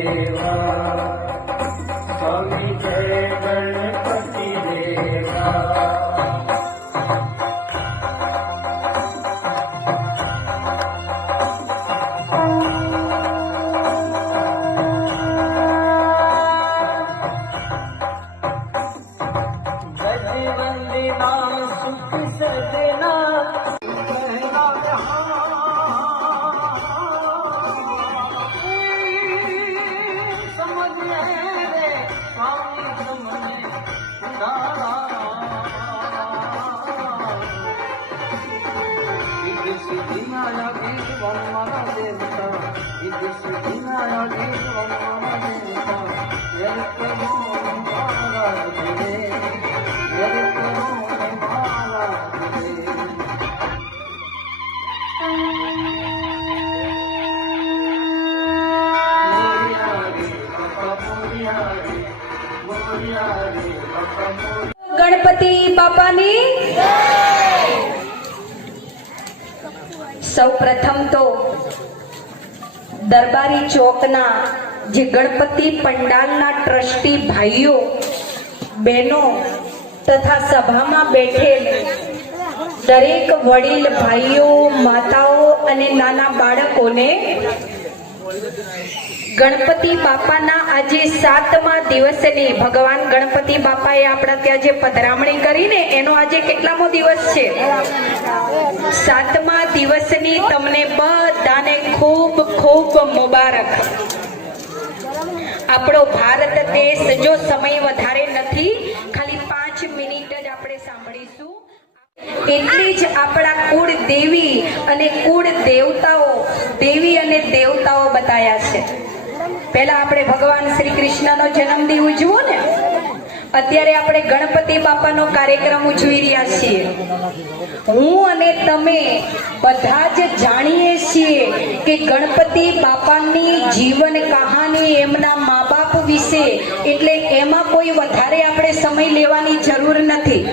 देवा स्वामी जय गणपति देवा। वंदना सुख सजना गणपति बापानी सौ प्रथम तो दरबारी चौकना जे गणपति पंडालना ट्रस्टी भाईओ बहनों तथा सभा में बैठेल दरेक वडील भाईओ माताओ अने नाना बाळकोने गणपति बापाना आजे 7मा दिवसनी भगवान गणपति बापाए आपड़ा त्यां जे पधरामणी करीने एनो आजे केटलामो दिवस छे 7मा दिवसनी तमने बधाने खूब खूब मुबारक। आपणो भारत देश जो समय वधारे नथी खाली 5 मिनिट ज आपणे सांभळीशुं એટલી જ આપણા કુળ દેવી અને કુળ દેવતાઓ દેવી અને દેવતાઓ બતાયા છે। પહેલા આપણે ભગવાન શ્રી કૃષ્ણનો જન્મદિન ઉજવો ને, અત્યારે આપણે ગણપતિ બાપાનો કાર્યક્રમ ઉજવી રહ્યા છીએ। હું અને તમે બધા જ જાણીએ છીએ કે ગણપતિ બાપાની જીવન કહાની એમના મા બાપ વિશે, એટલે એમાં કોઈ વધારે આપણે સમય લેવાની જરૂર નથી।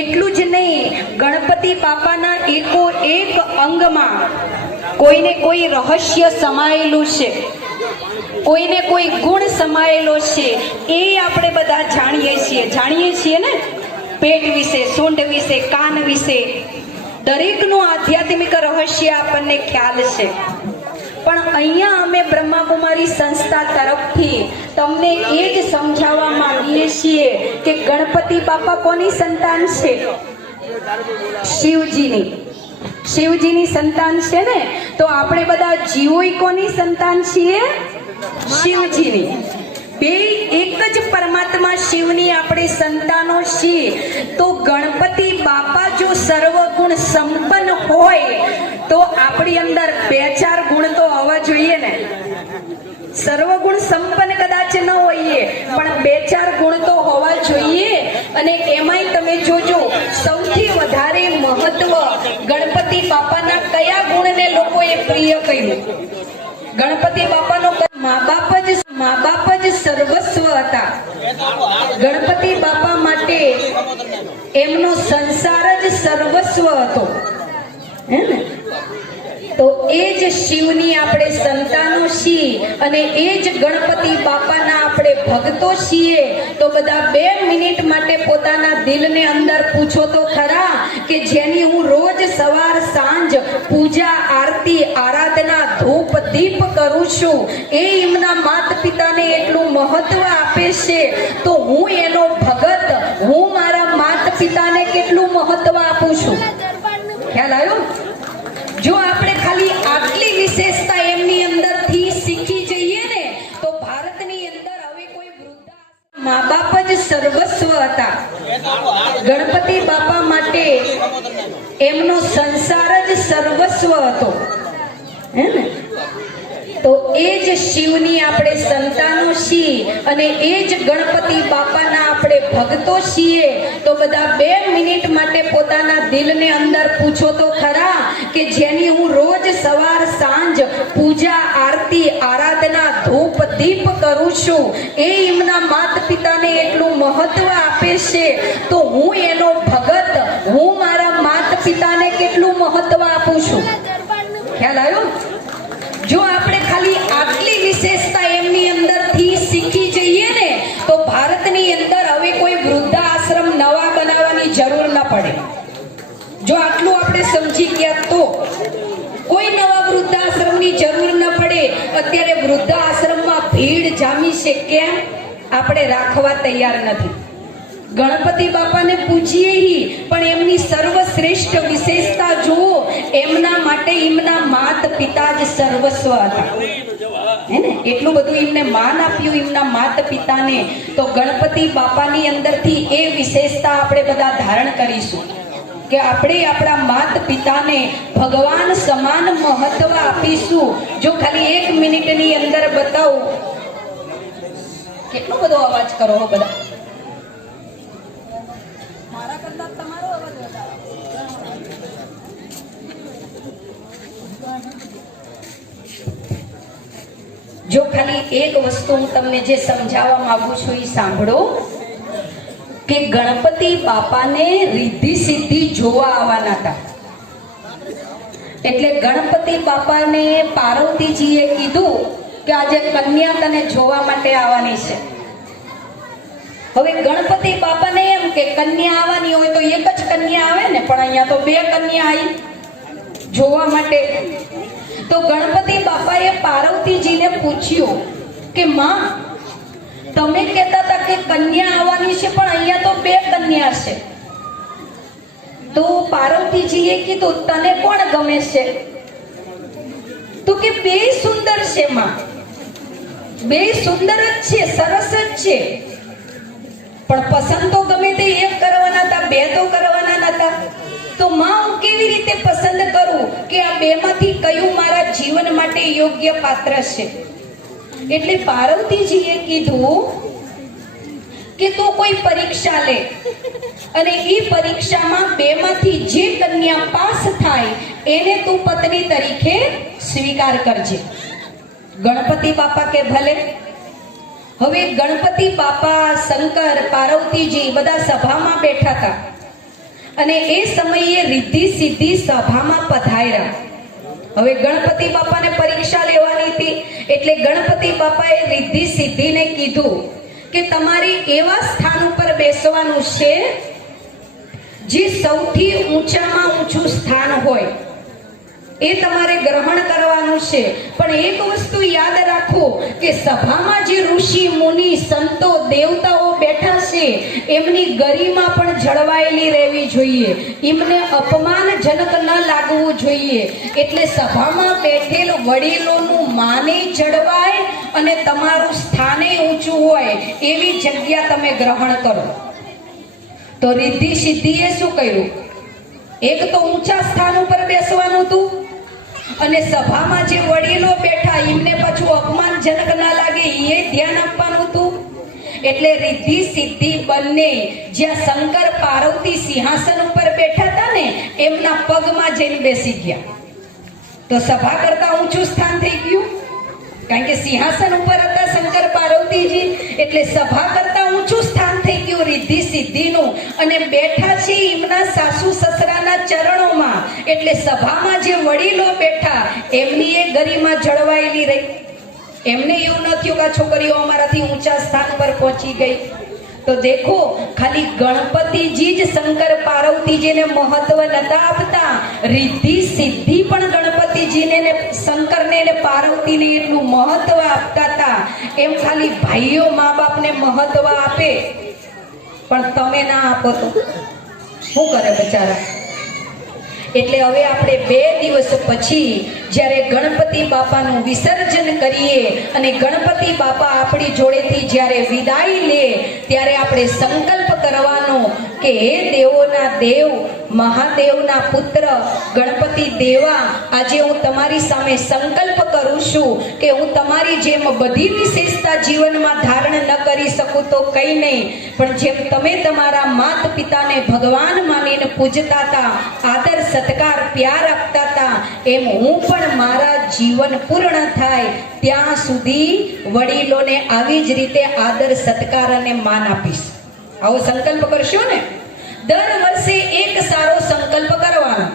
એટલું જ નહીં, ગણપતિ બાપાના એકો એક અંગમાં કોઈને કોઈ રહસ્ય સમાયેલું છે, કોઈને કોઈ ગુણ સમાયેલો છે, એ આપણે બધા જાણીએ છીએ ને। પેટ વિશે, સૂંઢ વિશે, કાન વિશે દરેકનું આધ્યાત્મિક રહસ્ય આપણને ખ્યાલ છે। પણ અહીંયા અમે બ્રહ્માકુમારી સંસ્થા તરફથી તમને એ જ સમજાવવા માંગીએ છીએ કે ગણપતિ બાપા કોની સંતાન છે? શિવજીની સંતાન છે ને। તો આપણે બધા જીવોય કોની સંતાન છીએ? શિવજીની। બે એક જ પરમાત્મા શિવની આપણે સંતાનો છીએ। તો ગણપતિ બાપા જો સર્વગુણ સંપન્ન હોય તો આપણી અંદર 2-4 ગુણ તો હોવા જોઈએ ને। સર્વગુણ સંપન્ન કદાચ ન હોઈએ પણ 2-4 ગુણ તો હોવા જોઈએ। અને એમાંય તમે જોજો સૌથી વધારે મહત્વ ગણપતિ બાપાના કયા ગુણને લોકોએ પ્રિય કર્યું? ગણપતિ બાપાનો મા બાપ જ સર્વસ્વ હતા। ગણપતિ બાપા માટે એમનો સંસાર જ સર્વસ્વ હતો, હે ને? તો એ જ શિવની આપણે સંતાનો છીએ અને એ જ ગણપતિ બાપાના આપણે ભક્તો છીએ। તો બધા 2 મિનિટ માટે પોતાના દિલને અંદર પૂછો તો ખરા કે જેની હું રોજ સવાર સાંજ પૂજા આરતી આરાધના ધૂપ દીપ કરું છું, એ એમના માતા પિતાને એટલું મહત્વ આપે છે, તો હું એનો ભગત, હું મારા માતા પિતાને કેટલું મહત્વ આપું છું? ખ્યાલ આવ્યો? જો આપણે ખાલી આટલી વિશેષતા એમની અંદરથી શીખી જઈએ ને તો ભારતની અંદર હવે કોઈ વૃદ્ધા મા બાપ જ સર્વસ્વ હતા। ગણપતિ બાપા માટે એમનો સંસાર જ સર્વસ્વ હતો, હે ને? તો એ જ શિવની આપણે સંતાનો છીએ અને એ જ ગણપતિ બાપાના આપણે ભક્તો છીએ। તો બધા 2 મિનિટ માટે પોતાના દિલને અંદર પૂછો તો ખરા કે જેની હું રોજ સવાર સાંજ પૂજા આરતી આરાધના ધૂપ દીપ કરું છું, એ એમના માતા પિતાને એટલું મહત્વ આપે છે, તો હું એનો ભગત, હું મારા માતા પિતાને કેટલું મહત્વ આપું છું? ખ્યાલ આવ્યો? જો આપણે ખાલી આટલી વિશેષતા એમની અંદર પડે. જો આટલું આપણે સમજી ગયા તો કોઈ નવા વૃદ્ધાશ્રમની જરૂર ન પડે. અત્યારે વૃદ્ધાશ્રમમાં ભીડ જામી છે, કેમ? આપણે રાખવા તૈયાર નથી. ગણપતિ બાપાને પૂજીએ પણ એમની સર્વશ્રેષ્ઠ વિશેષતા જુઓ, એમના માટે એમના માત પિતા જ સર્વસ્વ હતા. હે ને? એટલું બધું એમને માન આપ્યું એમના માત પિતાને. તો ગણપતિ બાપાની અંદરથી એ વિશેષતા આપણે બધા ધારણ કરીશું કે આપણે આપણા માત પિતાને ભગવાન સમાન મહત્વ આપીશું. જો ખાલી 1 મિનિટની અંદર બતાવું, કેટલો બધો અવાજ કરો હો બધા. મારા કરતા તમારો અવાજ વધારે. જો ખાલી એક વસ્તુ હું તમને જે સમજાવવા માંગુ છું એ સાંભળો કે ગણપતિ બાપાને રિદ્ધિ સિદ્ધિ જોવા આવવાના હતા. એટલે ગણપતિ બાપાને પાર્વતીજીએ કીધું કે આજે કન્યા તને જોવા માટે આવવાની છે. હવે ગણપતિ બાપાને એમ કે કન્યા આવવાની હોય તો એક જ કન્યા આવે ને, પણ અહીંયા તો 2 કન્યા આવી જોવા માટે. તો ગણપતિ બાપાએ પાર્વતીજીને પૂછ્યું કે માં, તમે કહેતા હતા કે કન્યા આવવાની છે, પણ અહીંયા તો 2 કન્યા છે. તો પાર્વતીજીએ કીધું તને કોણ ગમે છે? તો કે 2 સુંદર છે માં, 2 સુંદર જ છે, સરસ જ છે, પણ પસંદ તો ગમે તે 1 કરવાના હતા, 2 તો કરવાના નતા. તો માં હું કેવી રીતે પસંદ કરું કે આ 2 માંથી કયું મારા જીવન માટે યોગ્ય પાત્ર છે? એટલે પાર્વતીજીએ કીધું કે તું કોઈ પરીક્ષા લે અને એ પરીક્ષામાં 2 માંથી જે કન્યા પાસ થાય એને તું પત્ની તરીકે સ્વીકાર કરજે. ગણપતિ બાપા કે ભલે. હવે ગણપતિ બાપા, શંકર, પાર્વતીજી બધા સભામાં બેઠા હતા અને એ સમયે રિદ્ધિ સિદ્ધિ સભામાં પધાર્યા. હવે ગણપતિ બાપાને પરીક્ષા લેવાની હતી એટલે ગણપતિ બાપાએ રિદ્ધિ સિદ્ધિને કીધું કે તમારે એવા સ્થાન ઉપર બેસવાનું છે જે સૌથી ઊંચામાં ઊંચું સ્થાન હોય, એ તમારે ગ્રહણ કરવાનું છે. પણ એક વસ્તુ યાદ રાખો કે સભામાં જે ઋષિ મુનિ સંતો દેવતાઓ બેઠા છે એમની ગરિમા પણ જળવાયેલી રહેવી જોઈએ, એમને અપમાનજનક ન લાગવું જોઈએ. એટલે સભામાં બેઠેલ વડીલોનું માને જળવાય અને તમારું સ્થાને ઊંચું હોય એવી જગ્યા તમે ગ્રહણ કરો. તો રિદ્ધિ સિદ્ધિએ શું કર્યું? એક તો ઊંચા સ્થાન ઉપર બેસવાનું હતું અને સભામાં જે વડીલો બેઠા એમને પાછું અપમાનજનક ના લાગે એ ધ્યાન આપવાનું હતું. એટલે રિદ્ધિ સિદ્ધિ બંને જ્યાં શંકર પાર્વતી સિંહાસન ઉપર બેઠા હતા ને એમના પગમાં જઈને બેસી ગયા. તો સભા કરતા ઊંચું સ્થાન થઈ ગયું, કારણ કે સિંહાસન ઉપર હતા શંકર પાર્વતીજી, એટલે સભા કરતા ઊંચું સ્થાન થઈ ગયું રિદ્ધિ સિદ્ધિનું. અને બેઠા છે એમના સાસુ સસરાના ચરણોમાં, એટલે સભામાં જે વડીલો બેઠા એમની એ ગરિમા જળવાયેલી રહી. એમને એવું ન થયું કે આ છોકરીઓ અમારાથી ઊંચા સ્થાન પર પહોંચી ગઈ. તો દેખો, ખાલી ગણપતિજી જ શંકર પાર્વતીજીને મહત્વ નતા આપતા, રિદ્ધિ સિદ્ધિ પણ ગણપતિજીને ને શંકરને ને પાર્વતીને એટલું મહત્વ આપતા હતા. એમ ખાલી ભાઈઓ મા બાપને મહત્વ આપે પણ તમે ના આપો તો શું કરે બચારા? એટલે હવે આપણે 2 દિવસ પછી જ્યારે ગણપતિ બાપાનું વિસર્જન કરીએ અને ગણપતિ બાપા આપણી જોડેથી જ્યારે વિદાય લે ત્યારે આપણે સંકલ્પ કરવાનો કે હે દેવોના દેવ, મહાદેવના પુત્ર ગણપતિ દેવા, આજે હું તમારી સામે સંકલ્પ કરું છું કે હું તમારી જેમ બધી વિશેષતા જીવનમાં ધારણ ન કરી શકું તો કંઈ નહીં, પણ જેમ તમે તમારા માત પિતાને ભગવાન માનીને પૂજતા હતા, આદર સત્કાર પ્યાર આપતા હતા, એમ હું પણ મારા જીવન પૂર્ણ થાય ત્યાં સુધી વડીલોને આવી જ રીતે આદર સત્કાર અને માન આપીશ. આવો સંકલ્પ કરશો ને? દર વર્ષે એક સારો સંકલ્પ કરવાનો,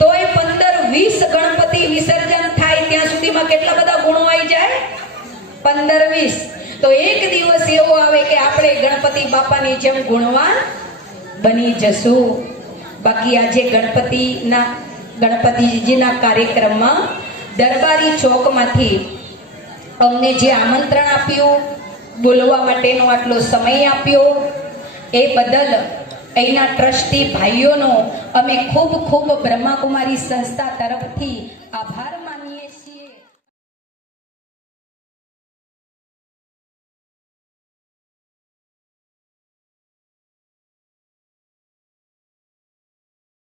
તોય 15-20 ગણપતિ વિસર્જન થાય ત્યાં સુધીમાં કેટલા બધા ગુણો આવી જાય? 15-20. તો એક દિવસ એવો આવે કે આપણે ગણપતિ બાપાની જેમ ગુણવાન બની જશું. બાકી આજે ગણપતિજીના કાર્યક્રમમાં દરબારી ચોકમાંથી અમને જે આમંત્રણ આપ્યું, બોલવા માટેનો આટલો સમય આપ્યો, એ બદલ અહીંના ટ્રસ્ટી ભાઈઓનો અમે ખૂબ ખૂબ બ્રહ્માકુમારી સંસ્થા તરફથી આભાર માનીએ.